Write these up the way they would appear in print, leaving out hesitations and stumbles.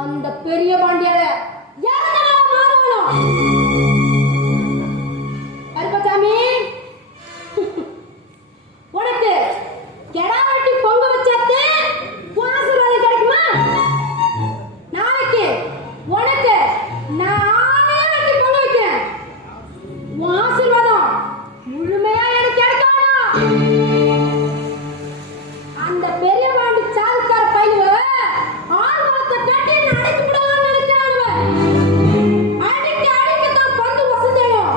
அந்த பெரிய பாண்டியால மாறணும். கருப்பசாமி, உனக்கு கெடாவட்டி பொங்க வச்சாத்து ஆசீர்வாதம் கிடைக்குமா? நாளைக்கு உனக்கு நானே வட்டி பொங்க வைக்கிறேன். ஆசீர்வாதம் முழுமையா எனக்கு கிடைக்கணும். அந்த பெரிய பாண்டி சாதுக்கார பையனுவ ஆள் வளர்த்த கட்டி அடைச்சு விடலாம்னு நினைக்கிறானுவ. அடிக்க அடிக்கத்தான் பந்து வசந்தேயும்,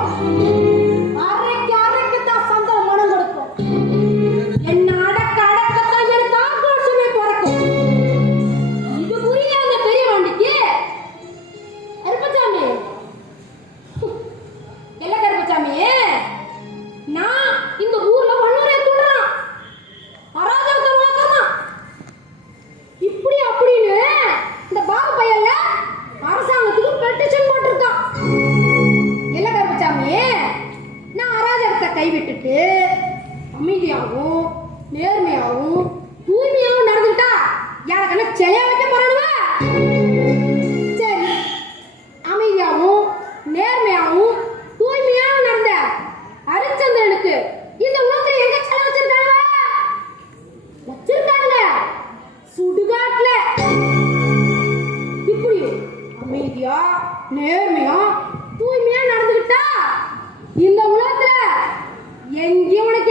அரைக்கத்தான் சந்தம் மனம் கொடுக்கும். என்ன அடக்க அடக்கத்தான் எனக்கு ஆக்ரோஷமே பிறக்கும். இது புரியல அந்த பெரிய பாண்டிக்கு. கருப்பசாமி, இல்ல கருப்பசாமி, நான் இந்த ஊர்ல வன்முறையை தூண்டுறான், அராஜகத்தை வளர்க்கறான், இப்படி அப்படின்னு இந்த பாபு பையன்ல அரசாங்கத்துக்கு பெட்டிஷன் போட்டிருக்கான். இல்ல கருப்பசாமி, நான் அராஜகத்தை கைவிட்டுட்டு அமைதியாகவும் நேர்மையாகவும் தூய்மையாகவும் நடந்துட்டா யாருக்கென்ன சிலையா வைக்க போறானுவ? சரி, அமைதியாகவும் நேர்மையாகவும் தூய்மையாகவும் நடந்த ஹரிச்சந்திரனுக்கு இந்த உலகத்துல எங்க சிலை வச்சிருக்காங்க? வச்சிருக்காங்க சுடுகாட்டுல. இப்படி அமைதியா நேர்மையா தூய்மையா நடந்துகிட்டா இந்த உலகத்துல எங்கேயும் உனக்கு